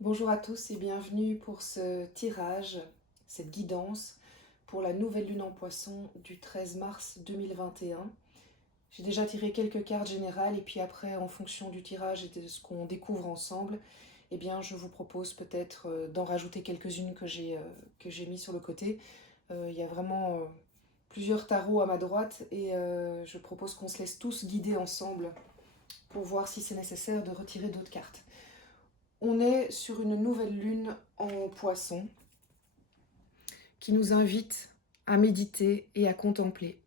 Bonjour à tous et bienvenue pour ce tirage, cette guidance pour la nouvelle lune en poisson du 13 mars 2021. J'ai déjà tiré quelques cartes générales et puis après, en fonction du tirage et de ce qu'on découvre ensemble, eh bien, je vous propose peut-être d'en rajouter quelques-unes que j'ai mis sur le côté. Il y a vraiment plusieurs tarots à ma droite et je propose qu'on se laisse tous guider ensemble pour voir si c'est nécessaire de retirer d'autres cartes. On est sur une nouvelle lune en poisson qui nous invite à méditer et à contempler.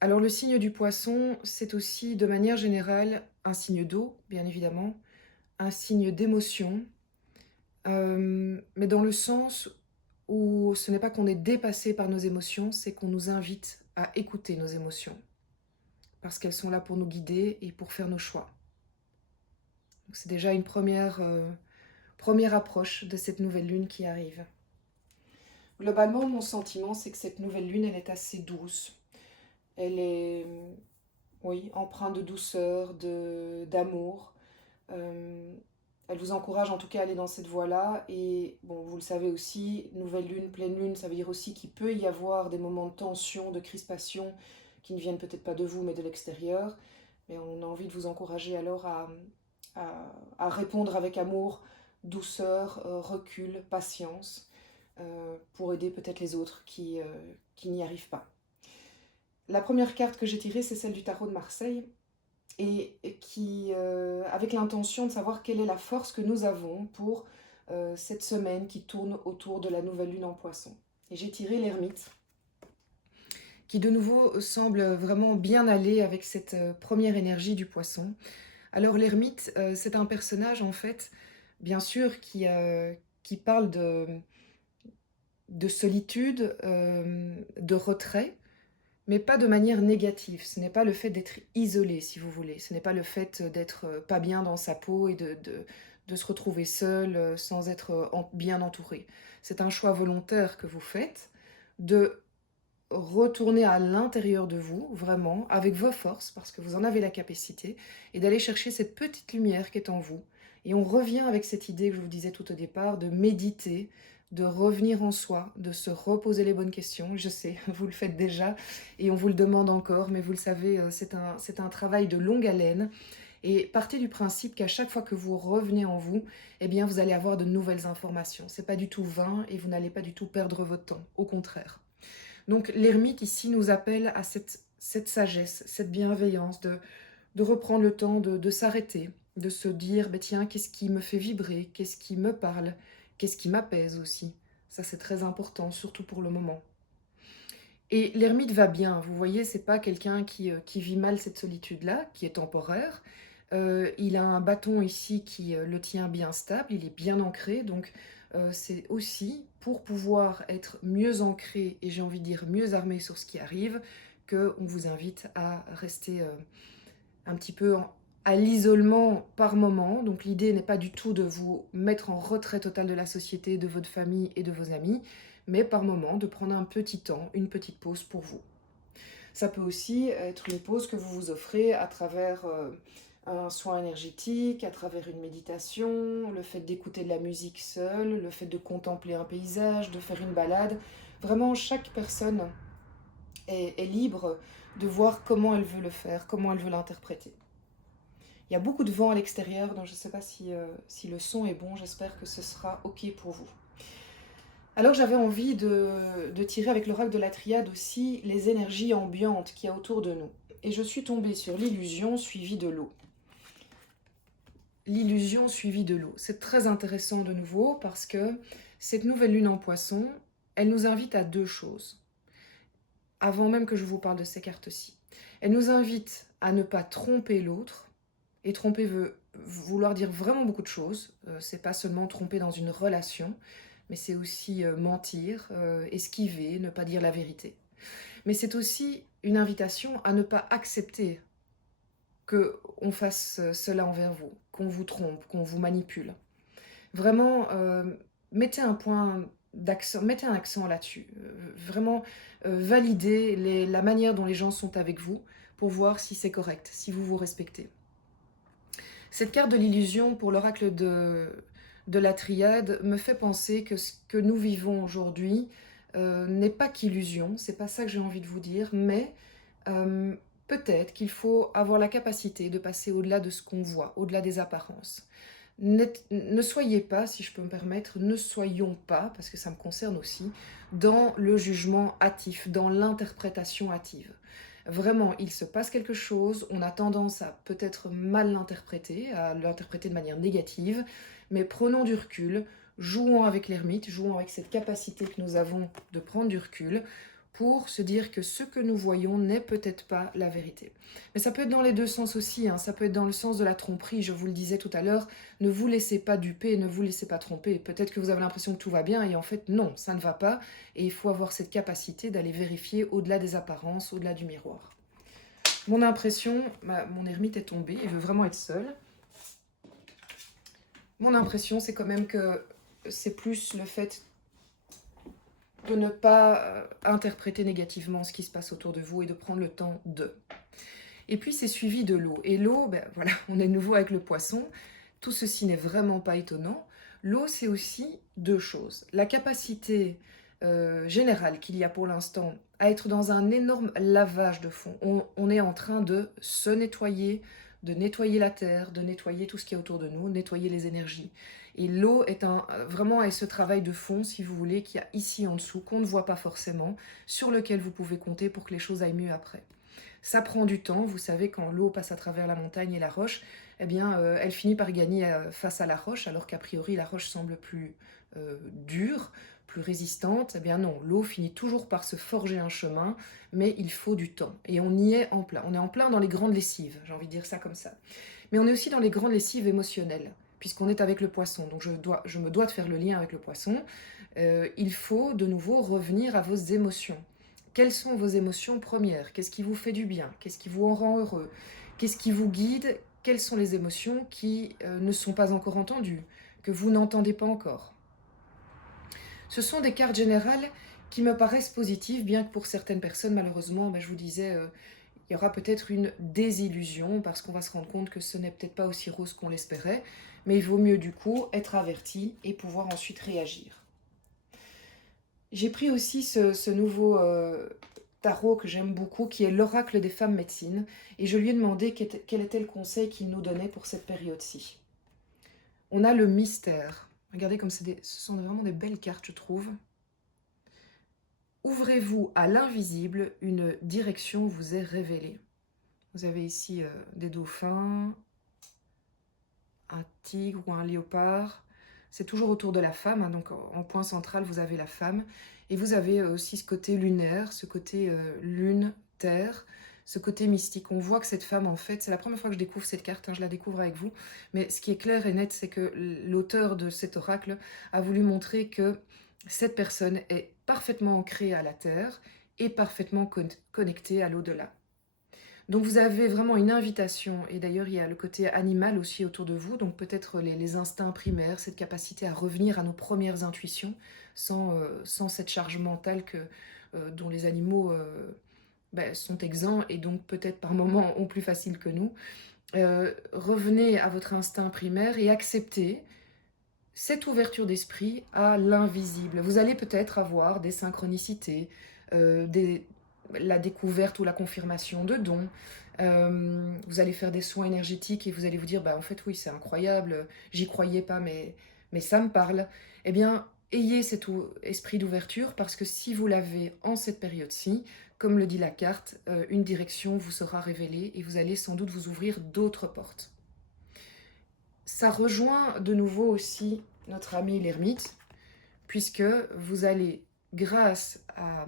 Alors le signe du poisson, c'est aussi de manière générale un signe d'eau, bien évidemment, un signe d'émotion, mais dans le sens où ce n'est pas qu'on est dépassé par nos émotions, c'est qu'on nous invite à écouter nos émotions, parce qu'elles sont là pour nous guider et pour faire nos choix. Donc c'est déjà une première approche de cette nouvelle lune qui arrive. Globalement, mon sentiment, c'est que cette nouvelle lune, elle est assez douce. Elle est, oui, empreinte de douceur, d'amour. Euh, Elle vous encourage en tout cas à aller dans cette voie-là. Et bon, vous le savez aussi, nouvelle lune, pleine lune, ça veut dire aussi qu'il peut y avoir des moments de tension, de crispation, qui ne viennent peut-être pas de vous, mais de l'extérieur. Mais on a envie de vous encourager alors à répondre avec amour, douceur, recul, patience, pour aider peut-être les autres qui n'y arrivent pas. La première carte que j'ai tirée, c'est celle du tarot de Marseille, et qui, avec l'intention de savoir quelle est la force que nous avons pour cette semaine qui tourne autour de la nouvelle lune en poisson. Et j'ai tiré l'ermite, qui de nouveau semble vraiment bien aller avec cette première énergie du poisson. Alors l'ermite, c'est un personnage en fait, bien sûr, qui parle de solitude, de retrait, mais pas de manière négative. Ce n'est pas le fait d'être isolé, si vous voulez. Ce n'est pas le fait d'être pas bien dans sa peau et de se retrouver seul sans être bien entouré. C'est un choix volontaire que vous faites de retourner à l'intérieur de vous, vraiment, avec vos forces, parce que vous en avez la capacité, et d'aller chercher cette petite lumière qui est en vous. Et on revient avec cette idée que je vous disais tout au départ, de méditer, de revenir en soi, de se reposer les bonnes questions. Je sais, vous le faites déjà, et on vous le demande encore, mais vous le savez, c'est un travail de longue haleine. Et partez du principe qu'à chaque fois que vous revenez en vous, eh bien, vous allez avoir de nouvelles informations. C'est pas du tout vain, et vous n'allez pas du tout perdre votre temps, au contraire. Donc l'ermite ici nous appelle à cette sagesse, cette bienveillance, de reprendre le temps de s'arrêter, de se dire, bah, tiens, qu'est-ce qui me fait vibrer, qu'est-ce qui me parle, qu'est-ce qui m'apaise aussi. Ça c'est très important, surtout pour le moment. Et l'ermite va bien, vous voyez, c'est pas quelqu'un qui vit mal cette solitude-là, qui est temporaire. Il a un bâton ici qui le tient bien stable, il est bien ancré, donc c'est aussi pour pouvoir être mieux ancré et j'ai envie de dire mieux armé sur ce qui arrive, qu'on vous invite à rester un petit peu à l'isolement par moment. Donc l'idée n'est pas du tout de vous mettre en retrait total de la société, de votre famille et de vos amis, mais par moment de prendre un petit temps, une petite pause pour vous. Ça peut aussi être une pause que vous vous offrez à travers un soin énergétique, à travers une méditation, le fait d'écouter de la musique seule, le fait de contempler un paysage, de faire une balade. Vraiment, chaque personne est libre de voir comment elle veut le faire, comment elle veut l'interpréter. Il y a beaucoup de vent à l'extérieur, donc je ne sais pas si le son est bon, j'espère que ce sera OK pour vous. Alors j'avais envie de tirer avec l'oracle de la triade aussi les énergies ambiantes qu'il y a autour de nous. Et je suis tombée sur l'illusion suivie de l'eau. L'illusion suivie de l'eau. C'est très intéressant de nouveau parce que cette nouvelle lune en poisson, elle nous invite à deux choses. Avant même que je vous parle de ces cartes-ci. Elle nous invite à ne pas tromper l'autre. Et tromper veut vouloir dire vraiment beaucoup de choses. C'est pas seulement tromper dans une relation, mais c'est aussi mentir, esquiver, ne pas dire la vérité. Mais c'est aussi une invitation à ne pas accepter qu'on fasse cela envers vous, qu'on vous trompe, qu'on vous manipule. Vraiment, mettez un point d'accent, mettez un accent là-dessus. Vraiment, validez la manière dont les gens sont avec vous pour voir si c'est correct, si vous vous respectez. Cette carte de l'illusion pour l'oracle de la triade me fait penser que ce que nous vivons aujourd'hui n'est pas qu'illusion, c'est pas ça que j'ai envie de vous dire, mais euh, peut-être qu'il faut avoir la capacité de passer au-delà de ce qu'on voit, au-delà des apparences. Ne soyez pas, si je peux me permettre, ne soyons pas, parce que ça me concerne aussi, dans le jugement hâtif, dans l'interprétation hâtive. Vraiment, il se passe quelque chose, on a tendance à peut-être mal l'interpréter, à l'interpréter de manière négative, mais prenons du recul, jouons avec l'ermite, jouons avec cette capacité que nous avons de prendre du recul pour se dire que ce que nous voyons n'est peut-être pas la vérité. Mais ça peut être dans les deux sens aussi, hein. Ça peut être dans le sens de la tromperie, je vous le disais tout à l'heure, ne vous laissez pas duper, ne vous laissez pas tromper. Peut-être que vous avez l'impression que tout va bien et en fait non, ça ne va pas. Et il faut avoir cette capacité d'aller vérifier au-delà des apparences, au-delà du miroir. Mon impression, mon ermite est tombé, il veut vraiment être seul. Mon impression, c'est quand même que c'est plus le fait de ne pas interpréter négativement ce qui se passe autour de vous et de prendre le temps de. Et puis c'est suivi de l'eau. Et l'eau, ben voilà, on est de nouveau avec le poisson. Tout ceci n'est vraiment pas étonnant. L'eau, c'est aussi deux choses. La capacité générale qu'il y a pour l'instant à être dans un énorme lavage de fond. On est en train de se nettoyer, de nettoyer la terre, de nettoyer tout ce qui est autour de nous, nettoyer les énergies. Et l'eau est vraiment ce travail de fond, si vous voulez, qu'il y a ici en dessous, qu'on ne voit pas forcément, sur lequel vous pouvez compter pour que les choses aillent mieux après. Ça prend du temps, vous savez, quand l'eau passe à travers la montagne et la roche, eh bien, elle finit par gagner face à la roche, alors qu'a priori la roche semble plus dure, plus résistante. Eh bien non, l'eau finit toujours par se forger un chemin, mais il faut du temps. Et on y est en plein. On est en plein dans les grandes lessives, j'ai envie de dire ça comme ça. Mais on est aussi dans les grandes lessives émotionnelles, puisqu'on est avec le poisson. Donc je me dois de faire le lien avec le poisson. Il faut de nouveau revenir à vos émotions. Quelles sont vos émotions premières? Qu'est-ce qui vous fait du bien? Qu'est-ce qui vous rend heureux? Qu'est-ce qui vous guide? Quelles sont les émotions qui ne sont pas encore entendues, que vous n'entendez pas encore? Ce sont des cartes générales qui me paraissent positives, bien que pour certaines personnes, malheureusement, je vous disais, il y aura peut-être une désillusion, parce qu'on va se rendre compte que ce n'est peut-être pas aussi rose qu'on l'espérait, mais il vaut mieux du coup être averti et pouvoir ensuite réagir. J'ai pris aussi ce nouveau tarot que j'aime beaucoup, qui est l'oracle des femmes médecines, et je lui ai demandé quel était le conseil qu'il nous donnait pour cette période-ci. On a le mystère. Regardez comme ce sont vraiment des belles cartes, je trouve. Ouvrez-vous à l'invisible, une direction vous est révélée. Vous avez ici des dauphins, un tigre ou un léopard. C'est toujours autour de la femme, hein, donc en point central, vous avez la femme. Et vous avez aussi ce côté lunaire, ce côté lune, terre, ce côté mystique. On voit que cette femme, en fait, c'est la première fois que je découvre cette carte, hein, je la découvre avec vous. Mais ce qui est clair et net, c'est que l'auteur de cet oracle a voulu montrer que cette personne est parfaitement ancrée à la terre et parfaitement connectée à l'au-delà. Donc vous avez vraiment une invitation, et d'ailleurs il y a le côté animal aussi autour de vous, donc peut-être les instincts primaires, cette capacité à revenir à nos premières intuitions, sans cette charge mentale dont les animaux sont exempts, et donc peut-être par moments ont plus facile que nous. Revenez à votre instinct primaire et acceptez cette ouverture d'esprit à l'invisible. Vous allez peut-être avoir des synchronicités, la découverte ou la confirmation de dons. Vous allez faire des soins énergétiques et vous allez vous dire, en fait oui, c'est incroyable, j'y croyais pas, mais ça me parle. Eh bien, ayez cet esprit d'ouverture, parce que si vous l'avez en cette période-ci, comme le dit la carte, une direction vous sera révélée et vous allez sans doute vous ouvrir d'autres portes. Ça rejoint de nouveau aussi notre ami l'ermite, puisque vous allez, grâce à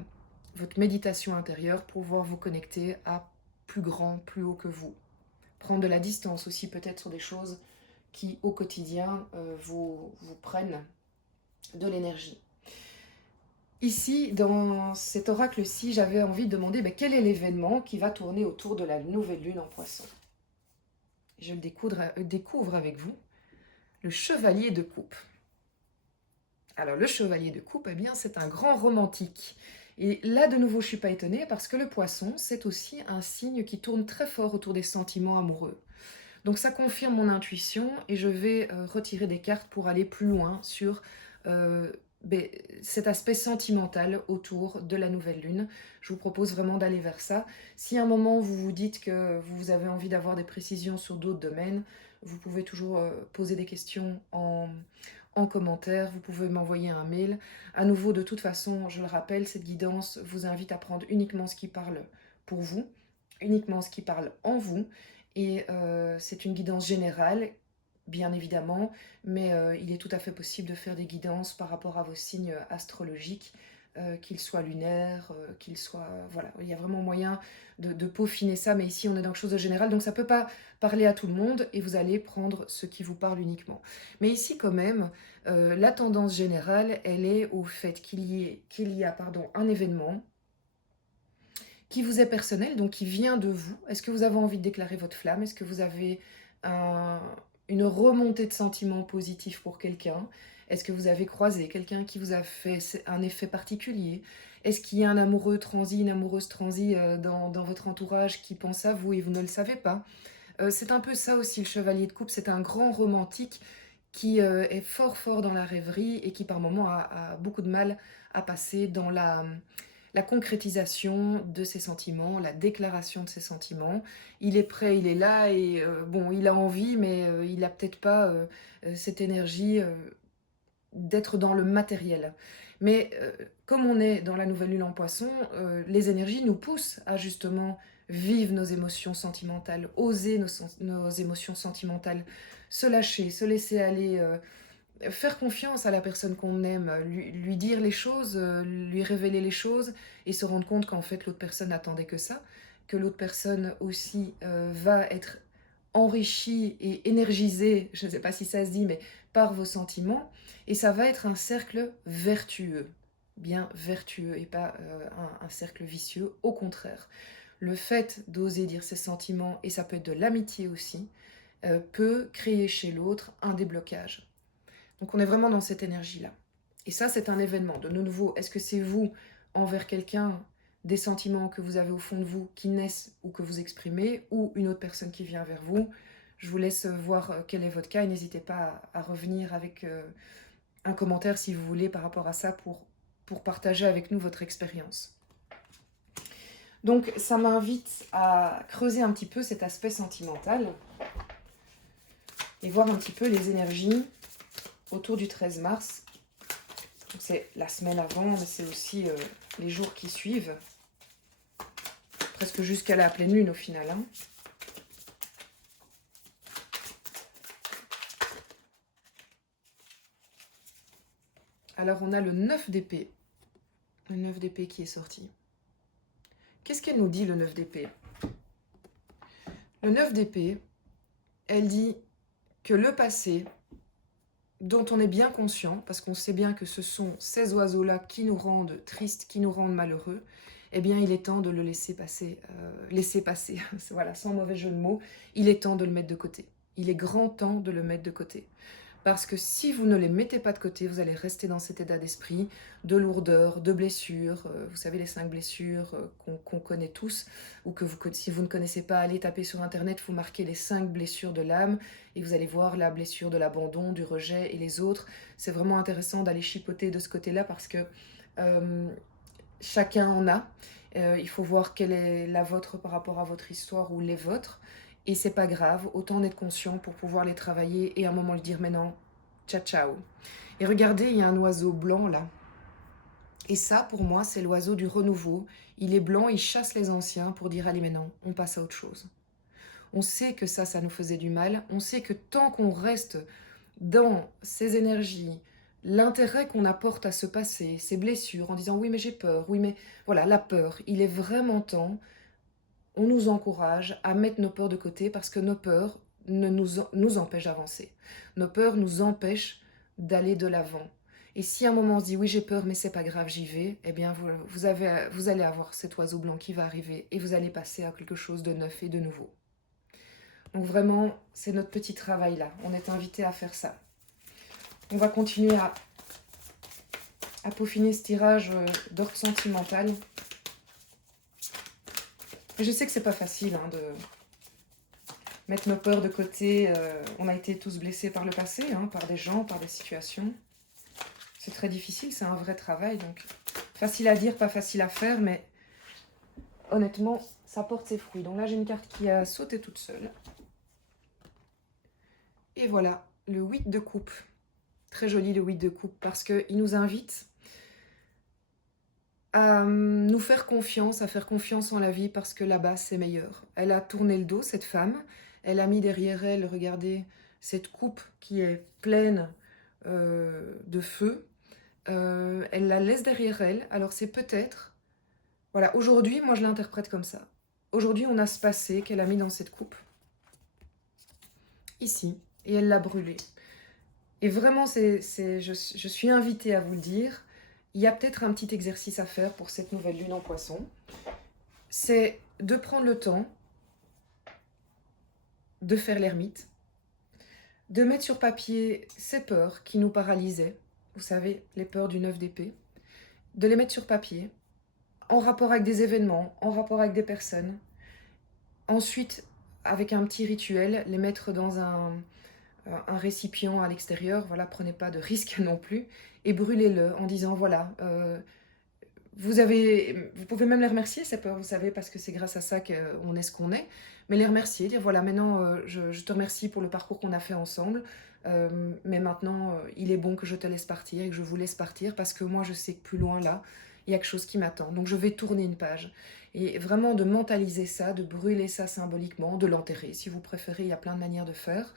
votre méditation intérieure, pouvoir vous connecter à plus grand, plus haut que vous. Prendre de la distance aussi peut-être sur des choses qui, au quotidien, vous prennent de l'énergie. Ici, dans cet oracle-ci, j'avais envie de demander quel est l'événement qui va tourner autour de la nouvelle lune en Poisson. Je le découvre avec vous. Le chevalier de coupe. Alors le chevalier de coupe, eh bien c'est un grand romantique. Et là de nouveau je ne suis pas étonnée, parce que le poisson c'est aussi un signe qui tourne très fort autour des sentiments amoureux. Donc ça confirme mon intuition et je vais retirer des cartes pour aller plus loin sur euh, ben, cet aspect sentimental autour de la nouvelle lune. Je vous propose vraiment d'aller vers ça. Si à un moment vous vous dites que vous avez envie d'avoir des précisions sur d'autres domaines, vous pouvez toujours poser des questions en commentaire, vous pouvez m'envoyer un mail. À nouveau, de toute façon, je le rappelle, cette guidance vous invite à prendre uniquement ce qui parle pour vous, uniquement ce qui parle en vous, et c'est une guidance générale, bien évidemment, mais il est tout à fait possible de faire des guidances par rapport à vos signes astrologiques, qu'ils soient lunaires, qu'ils soient... voilà, il y a vraiment moyen de peaufiner ça, mais ici on est dans quelque chose de général, donc ça ne peut pas parler à tout le monde, et vous allez prendre ce qui vous parle uniquement. Mais ici quand même, la tendance générale, elle est au fait qu'il y a un événement qui vous est personnel, donc qui vient de vous. Est-ce que vous avez envie de déclarer votre flamme? Est-ce que vous avez une remontée de sentiments positifs pour quelqu'un? Est-ce que vous avez croisé quelqu'un qui vous a fait un effet particulier? Est-ce qu'il y a un amoureux transi, une amoureuse transi dans votre entourage qui pense à vous et vous ne le savez pas? C'est un peu ça aussi le chevalier de coupe, c'est un grand romantique qui est fort fort dans la rêverie et qui par moments a beaucoup de mal à passer dans la concrétisation de ses sentiments, la déclaration de ses sentiments. Il est prêt, il est là et bon, il a envie, mais il n'a peut-être pas cette énergie d'être dans le matériel. Mais comme on est dans la nouvelle lune en poisson, les énergies nous poussent à justement vivre nos émotions sentimentales, oser nos émotions sentimentales, se lâcher, se laisser aller, faire confiance à la personne qu'on aime, lui dire les choses, lui révéler les choses et se rendre compte qu'en fait l'autre personne n'attendait que ça, que l'autre personne aussi va être enrichie et énergisée, je ne sais pas si ça se dit, mais par vos sentiments, et ça va être un cercle vertueux, bien vertueux et pas un cercle vicieux, au contraire. Le fait d'oser dire ses sentiments, et ça peut être de l'amitié aussi, peut créer chez l'autre un déblocage. Donc on est vraiment dans cette énergie-là. Et ça, c'est un événement. De nouveau, est-ce que c'est vous envers quelqu'un, des sentiments que vous avez au fond de vous qui naissent ou que vous exprimez, ou une autre personne qui vient vers vous? Je vous laisse voir quel est votre cas et n'hésitez pas à revenir avec un commentaire si vous voulez par rapport à ça pour partager avec nous votre expérience. Donc ça m'invite à creuser un petit peu cet aspect sentimental et voir un petit peu les énergies autour du 13 mars. C'est la semaine avant, mais c'est aussi les jours qui suivent. Presque jusqu'à la pleine lune au final. Hein. Alors on a le 9 d'épée. Le 9 d'épée qui est sorti. Qu'est-ce qu'elle nous dit, le 9 d'épée? Le 9 d'épée, elle dit que le passé, dont on est bien conscient, parce qu'on sait bien que ce sont ces oiseaux-là qui nous rendent tristes, qui nous rendent malheureux, eh bien il est temps de le laisser passer, voilà, sans mauvais jeu de mots, il est temps de le mettre de côté. Il est grand temps de le mettre de côté. Parce que si vous ne les mettez pas de côté, vous allez rester dans cet état d'esprit de lourdeur, de blessures. Vous savez, les 5 blessures qu'on connaît tous, ou que si vous ne connaissez pas, allez taper sur Internet, vous marquez les 5 blessures de l'âme, et vous allez voir la blessure de l'abandon, du rejet et les autres. C'est vraiment intéressant d'aller chipoter de ce côté-là, parce que chacun en a. Il faut voir quelle est la vôtre par rapport à votre histoire ou les vôtres. Et c'est pas grave, autant en être conscient pour pouvoir les travailler et à un moment lui dire mais non, ciao ciao. Et regardez, il y a un oiseau blanc là. Et ça, pour moi, c'est l'oiseau du renouveau. Il est blanc, il chasse les anciens pour dire allez mais non, on passe à autre chose. On sait que ça nous faisait du mal. On sait que tant qu'on reste dans ces énergies, l'intérêt qu'on apporte à ce passé, ces blessures, en disant oui mais j'ai peur, oui mais voilà, la peur, il est vraiment temps. On nous encourage à mettre nos peurs de côté parce que nos peurs nous empêchent d'avancer. Nos peurs nous empêchent d'aller de l'avant. Et si à un moment on se dit oui j'ai peur mais c'est pas grave j'y vais, eh bien vous allez avoir cet oiseau blanc qui va arriver et vous allez passer à quelque chose de neuf et de nouveau. Donc vraiment c'est notre petit travail là, on est invité à faire ça. On va continuer à peaufiner ce tirage d'ordre sentimental. Et je sais que c'est pas facile hein, mettre nos peurs de côté. On a été tous blessés par le passé, hein, par des gens, par des situations. C'est très difficile, c'est un vrai travail. Donc, facile à dire, pas facile à faire, mais honnêtement, ça porte ses fruits. Donc là, j'ai une carte qui a sauté toute seule. Et voilà, le 8 de coupe. Très joli le 8 de coupe, parce qu'il nous invite à nous faire confiance, à faire confiance en la vie, parce que là-bas, c'est meilleur. Elle a tourné le dos, cette femme. Elle a mis derrière elle, regardez, cette coupe qui est pleine de feu. Elle la laisse derrière elle. Alors c'est peut-être... Voilà, aujourd'hui, moi je l'interprète comme ça. Aujourd'hui, on a ce passé qu'elle a mis dans cette coupe. Ici. Et elle l'a brûlé. Et vraiment, je suis invitée à vous le dire. Il y a peut-être un petit exercice à faire pour cette nouvelle lune en poisson. C'est de prendre le temps de faire l'ermite, de mettre sur papier ces peurs qui nous paralysaient, vous savez, les peurs du 9 d'épée, de les mettre sur papier, en rapport avec des événements, en rapport avec des personnes. Ensuite, avec un petit rituel, les mettre dans un récipient à l'extérieur, voilà, prenez pas de risque non plus, et brûlez-le en disant, voilà, vous pouvez même les remercier, ces peurs, vous savez, parce que c'est grâce à ça qu'on est ce qu'on est, mais les remercier, dire, voilà, maintenant, je te remercie pour le parcours qu'on a fait ensemble, mais maintenant, il est bon que je te laisse partir et que je vous laisse partir, parce que moi, je sais que plus loin, là, il y a quelque chose qui m'attend. Donc, je vais tourner une page. Et vraiment, de mentaliser ça, de brûler ça symboliquement, de l'enterrer, si vous préférez, il y a plein de manières de faire.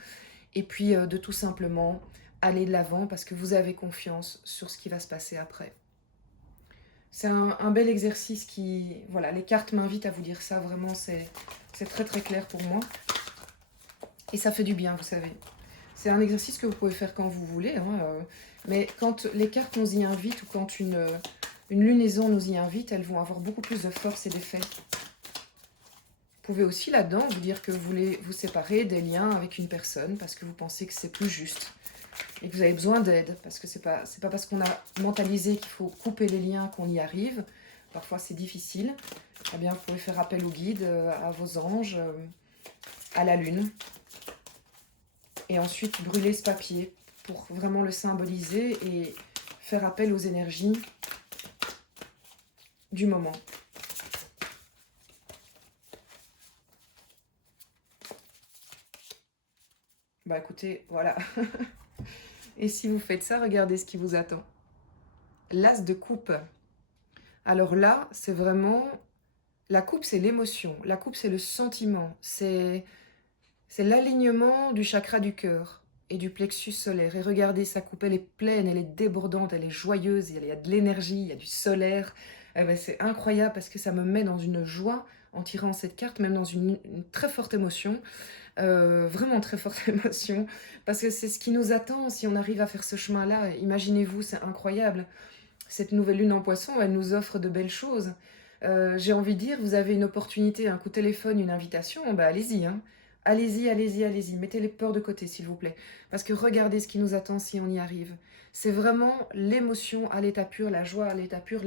Et puis, de tout simplement aller de l'avant, parce que vous avez confiance sur ce qui va se passer après. C'est un bel exercice qui... Voilà, les cartes m'invitent à vous dire ça, vraiment, c'est très très clair pour moi. Et ça fait du bien, vous savez. C'est un exercice que vous pouvez faire quand vous voulez, hein, mais quand les cartes nous y invitent, ou quand une lunaison nous y invite, elles vont avoir beaucoup plus de force et d'effet. Vous pouvez aussi là-dedans vous dire que vous voulez vous séparer des liens avec une personne, parce que vous pensez que c'est plus juste. Et que vous avez besoin d'aide, parce que c'est pas parce qu'on a mentalisé qu'il faut couper les liens qu'on y arrive. Parfois c'est difficile. Eh bien, vous pouvez faire appel aux guides, à vos anges, à la lune. Et ensuite brûler ce papier pour vraiment le symboliser et faire appel aux énergies du moment. Bah écoutez, voilà. Et si vous faites ça, regardez ce qui vous attend. L'as de coupe. Alors là, c'est vraiment... La coupe, c'est l'émotion. La coupe, c'est le sentiment. C'est l'alignement du chakra du cœur et du plexus solaire. Et regardez, sa coupe, elle est pleine, elle est débordante, elle est joyeuse, il y a de l'énergie, il y a du solaire. Eh ben, c'est incroyable parce que ça me met dans une joie en tirant cette carte, même dans une très forte émotion. Vraiment très forte émotion, parce que c'est ce qui nous attend si on arrive à faire ce chemin-là. Imaginez-vous, c'est incroyable. Cette nouvelle lune en poisson, elle nous offre de belles choses. J'ai envie de dire, vous avez une opportunité, un coup de téléphone, une invitation, bah allez-y, hein. Allez-y, allez-y, allez-y. Mettez les peurs de côté, s'il vous plaît. Parce que regardez ce qui nous attend si on y arrive. C'est vraiment l'émotion à l'état pur, la joie à l'état pur,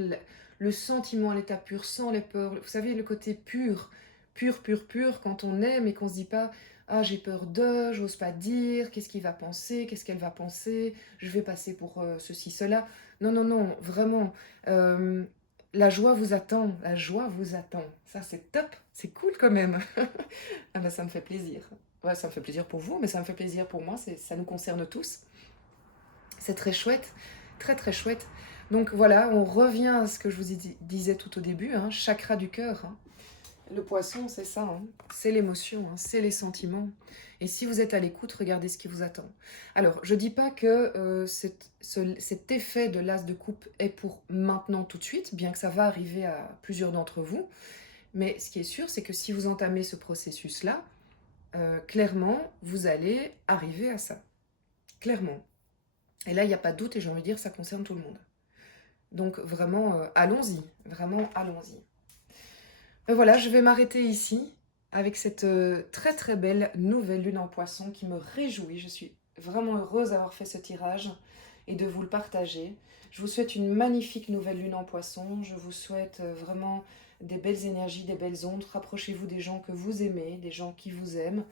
le sentiment à l'état pur, sans les peurs. Vous savez, le côté pur, pur, pur, pur, quand on aime et qu'on se dit pas, ah, j'ai peur d'eux, j'ose pas dire, qu'est-ce qu'il va penser, qu'est-ce qu'elle va penser, je vais passer pour ceci, cela. Non, non, non, vraiment. La joie vous attend, la joie vous attend. Ça, c'est top, c'est cool quand même. Ah ben, ça me fait plaisir. Ouais, ça me fait plaisir pour vous, mais ça me fait plaisir pour moi, ça nous concerne tous. C'est très chouette, très très chouette. Donc voilà, on revient à ce que je vous disais tout au début, hein, chakra du cœur. Hein. Le poisson, c'est ça, hein. C'est l'émotion, hein, c'est les sentiments. Et si vous êtes à l'écoute, regardez ce qui vous attend. Alors, je ne dis pas que cet effet de l'as de coupe est pour maintenant tout de suite, bien que ça va arriver à plusieurs d'entre vous. Mais ce qui est sûr, c'est que si vous entamez ce processus-là, clairement, vous allez arriver à ça. Clairement. Et là, il n'y a pas de doute, et j'ai envie de dire, ça concerne tout le monde. Donc vraiment, allons-y. Vraiment, allons-y. Et voilà, je vais m'arrêter ici avec cette très très belle nouvelle lune en poisson qui me réjouit. Je suis vraiment heureuse d'avoir fait ce tirage et de vous le partager. Je vous souhaite une magnifique nouvelle lune en poisson. Je vous souhaite vraiment des belles énergies, des belles ondes. Rapprochez-vous des gens que vous aimez, des gens qui vous aiment.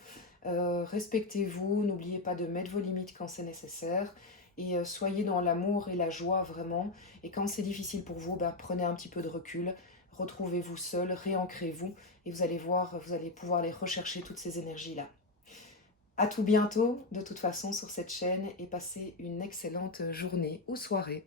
Respectez-vous, n'oubliez pas de mettre vos limites quand c'est nécessaire et soyez dans l'amour et la joie vraiment. Et quand c'est difficile pour vous, bah, prenez un petit peu de recul, retrouvez-vous seul, réancrez-vous et vous allez voir, vous allez pouvoir aller rechercher toutes ces énergies-là. À tout bientôt, de toute façon, sur cette chaîne et passez une excellente journée ou soirée.